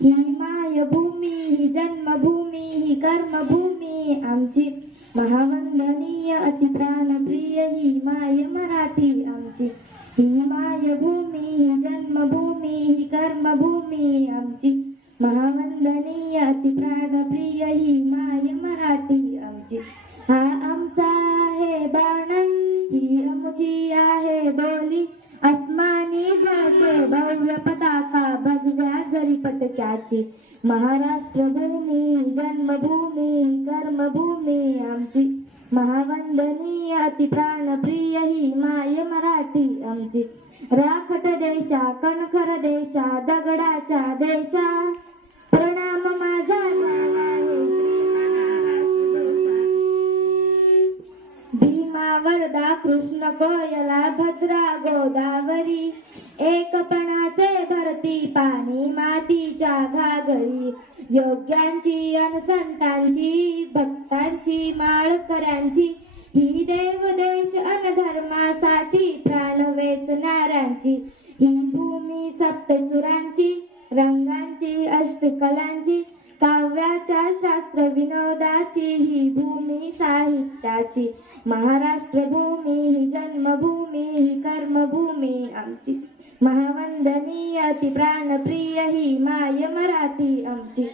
ही मायभूमी ही जन्मभूमी ही कर्मभूमी आमची महावंदनीय अतिप्राणप्रिय ही माय मराठी आमची ही मायभूमी ही जन्मभूमी ही कर्मभूमी आमची महावंदनीय अतिप्राणप्रिय ही माय मराठी आमची हा आमचा आहे बाण ही आमची आहे बोली अस्मानी जळते भव्य पताका भगव्या जरी पतक्याची महाराष्ट्र भूमी जन्मभूमी कर्मभूमी आमची महावंदनीय अतिप्राणप्रिय ही माय मराठी आमची राखट देशा कणखर देशा दगडाच्या देशा प्रणाम माझा भीमा वरदा कृष्ण कोयला भद्रा गोदावरी एकपणाचे भरती पाणी मातीच्या घागरी योग्यांची अनसंतांची भक्तांची माळकऱ्यांची ही देव देश अनधर्मासाठी प्राण वेचणाऱ्यांची ही भूमी सप्तसुरांची रंगांची अष्टकलांची काव्याच्या शास्त्र विनोदाची ही भूमी साहित्याची महाराष्ट्र भूमी ही जन्मभूमी ही कर्मभूमी आमची महावंदनीय अतिप्राणप्रिय ही माय मराठी आमची